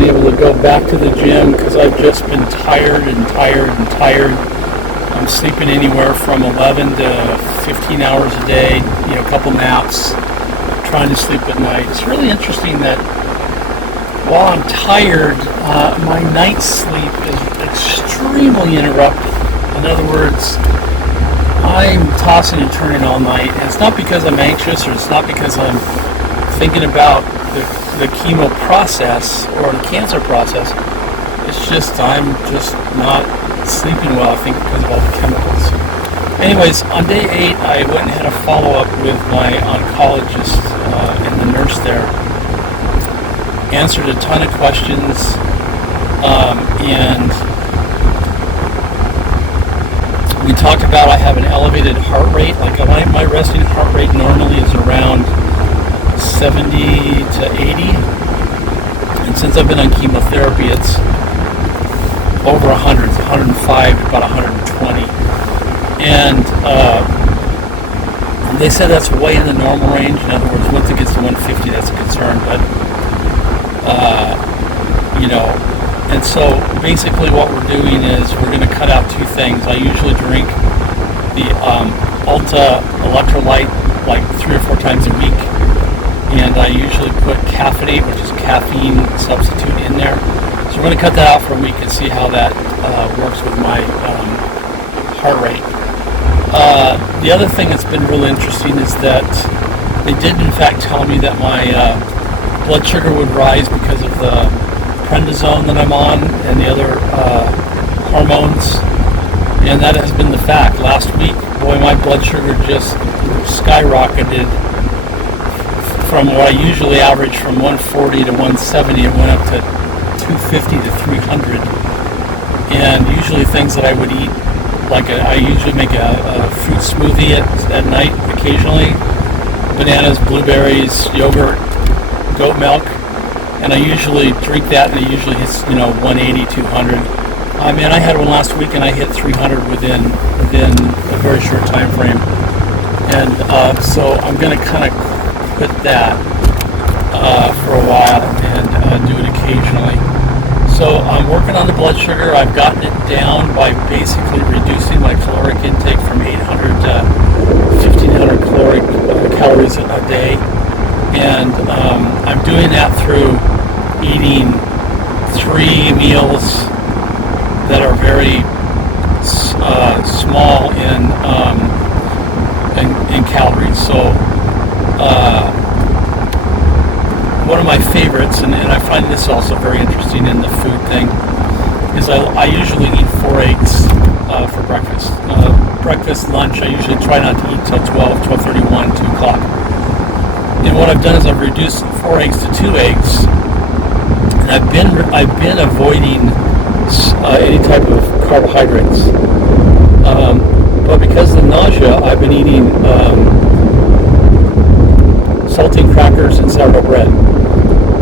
been able to go back to the gym because I've just been tired and tired and tired. I'm sleeping anywhere from 11 to 15 hours a day, a couple naps, trying to sleep at night. It's really interesting that while I'm tired, my night sleep is extremely interrupted. In other words, I'm tossing and turning all night, and it's not because I'm anxious, or it's not because I'm thinking about the chemo process or the cancer process. It's just I'm just not sleeping well, I think, because of all the chemicals. Anyways, on day 8, I went and had a follow-up with my oncologist and the nurse there. Answered a ton of questions, and we talked about I have an elevated heart rate. Like my resting heart rate normally is around 70 to 80, and since I've been on chemotherapy, it's over 100, 105 to about 120, and they said that's way in the normal range. In other words, once it gets to 150, that's a concern, but and so basically what we're doing is we're going to cut out 2 things. I usually drink the Ulta electrolyte like 3 or 4 times a week, and I usually put caffeinate, which is caffeine substitute, in there. So we're going to cut that out for a week and see how that works with my heart rate. The other thing that's been really interesting is that they did in fact tell me that my blood sugar would rise because of the prednisone that I'm on and the other hormones, and that has been the fact. Last week, boy, my blood sugar just skyrocketed from what I usually average from 140 to 170. It went up to 250 to 300, and usually things that I would eat, like I usually make a fruit smoothie at night occasionally, bananas, blueberries, yogurt, goat milk, and I usually drink that, and it usually hits 180, 200. I mean, I had one last week and I hit 300 within a very short time frame, and so I'm going to kind of quit that for a while and do it occasionally. So I'm working on the blood sugar. I've gotten it down by basically reducing my caloric intake from 800 to 1500 calories a day, and I'm doing that through eating 3 meals that are very small in calories. So one of my favorites, and I find this also very interesting in the food thing, is I usually eat 4 eggs for breakfast. Breakfast, lunch, I usually try not to eat till 12, 12:31, 2 o'clock. And what I've done is I've reduced 4 eggs to 2 eggs, and I've been avoiding any type of carbohydrates. But because of the nausea, I've been eating saltine crackers and sourdough bread.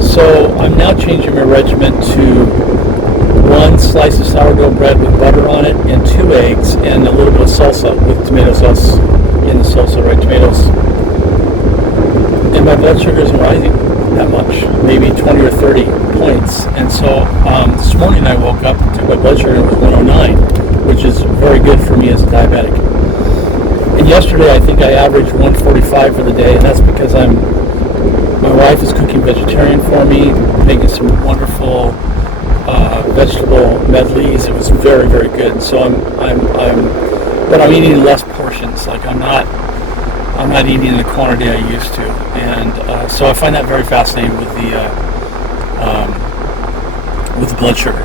So I'm now changing my regimen to 1 slice of sourdough bread with butter on it and 2 eggs and a little bit of salsa with tomato sauce in the salsa, right? Tomatoes. And my blood sugar isn't rising that much, maybe 20 or 30 points. And so this morning I woke up to my blood sugar, and it was 109, which is very good for me as a diabetic. And yesterday I think I averaged 145 for the day, and that's because my wife is cooking vegetarian for me, making some wonderful vegetable medleys. It was very, very good. So but I'm eating less portions. Like I'm not eating in the quantity I used to, and so I find that very fascinating with the blood sugar.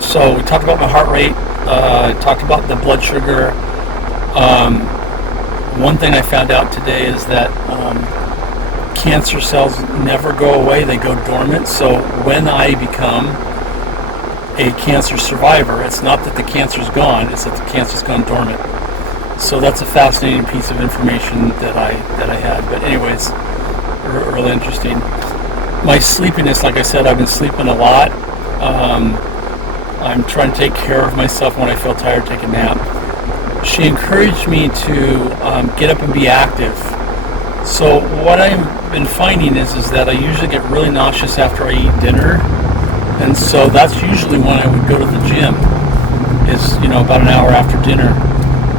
So we talked about my heart rate, talked about the blood sugar. One thing I found out today is that cancer cells never go away, they go dormant. So when I become a cancer survivor, it's not that the cancer's gone, it's that the cancer's gone dormant. So that's a fascinating piece of information that I had. But anyways, really interesting. My sleepiness, like I said, I've been sleeping a lot. I'm trying to take care of myself. When I feel tired, take a nap. She encouraged me to get up and be active. So what I've been finding is that I usually get really nauseous after I eat dinner, and so that's usually when I would go to the gym, is about an hour after dinner.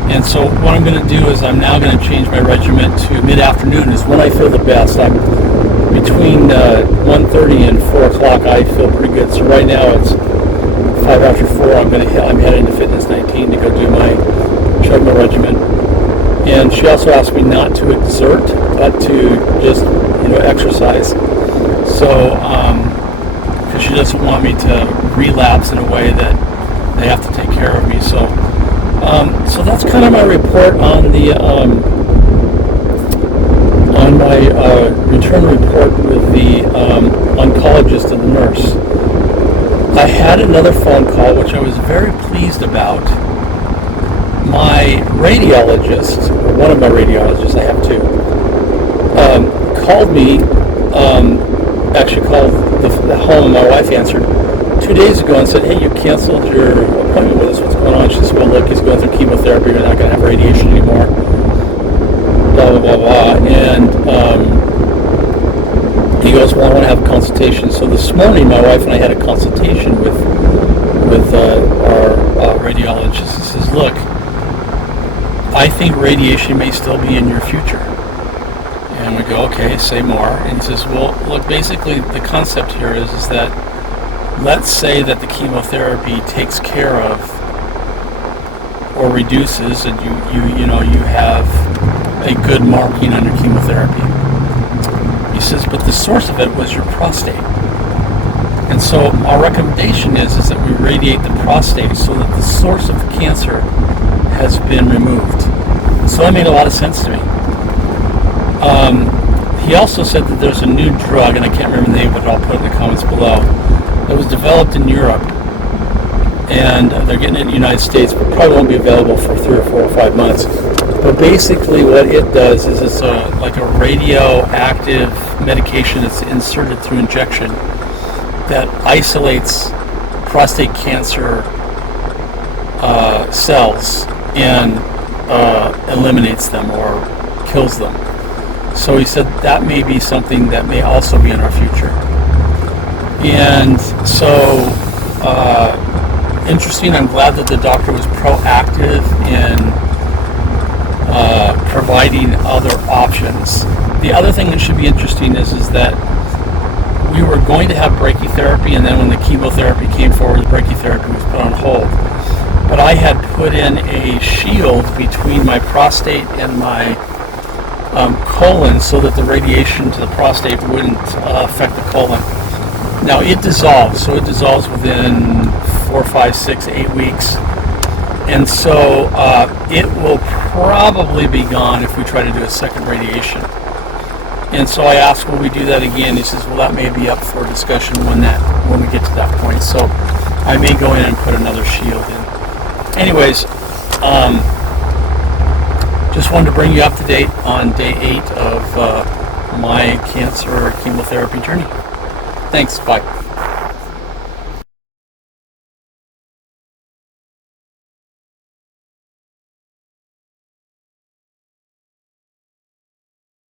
And so what I'm going to do is I'm now going to change my regimen to mid-afternoon is when I feel the best. I'm between 1:30 and 4 o'clock. I feel pretty good. So right now it's 5 after 4. I'm heading to Fitness 19 to go do my treadmill regimen. And she also asked me not to exert, but to just exercise. So because she doesn't want me to relapse in a way that they have to take care of me. So that's kind of my report on the on my return report with the oncologist and the nurse. I had another phone call which I was very pleased about. My radiologist, or one of my radiologists, I have two, called me. Actually called the home. My wife answered 2 days ago and said, "Hey, you canceled your appointment with us. What's going on?" She said, "Well, look, he's going through chemotherapy. You're not going to have radiation anymore." Blah blah blah blah. And he goes, "Well, I want to have a consultation." So this morning, my wife and I had a consultation with our radiologist. He says, "Look, I think radiation may still be in your future." And we go, "Okay, say more." And he says, "Well, look, basically the concept here is that let's say that the chemotherapy takes care of or reduces, and you have a good marking on your chemotherapy." He says, "But the source of it was your prostate. And so our recommendation is that we radiate the prostate so that the source of the cancer has been removed." So that made a lot of sense to me. He also said that there's a new drug, and I can't remember the name, but I'll put it in the comments below, that was developed in Europe, and they're getting it in the United States, but probably won't be available for 3 or 4 or 5 months. But basically what it does is it's like a radioactive medication that's inserted through injection that isolates prostate cancer cells and eliminates them or kills them. So he said that may be something that may also be in our future. And so, interesting. I'm glad that the doctor was proactive in providing other options. The other thing that should be interesting is that we were going to have brachytherapy, and then when the chemotherapy came forward, the brachytherapy was put on hold. But I had put in a shield between my prostate and my colon so that the radiation to the prostate wouldn't affect the colon. Now it dissolves, so it dissolves within 4, 5, 6, 8 weeks. And so it will probably be gone if we try to do a second radiation. And so I asked, will we do that again? He says, well, that may be up for discussion when we get to that point. So I may go in and put another shield in. Anyways, just wanted to bring you up to date on day 8 of my cancer chemotherapy journey. Thanks, bye.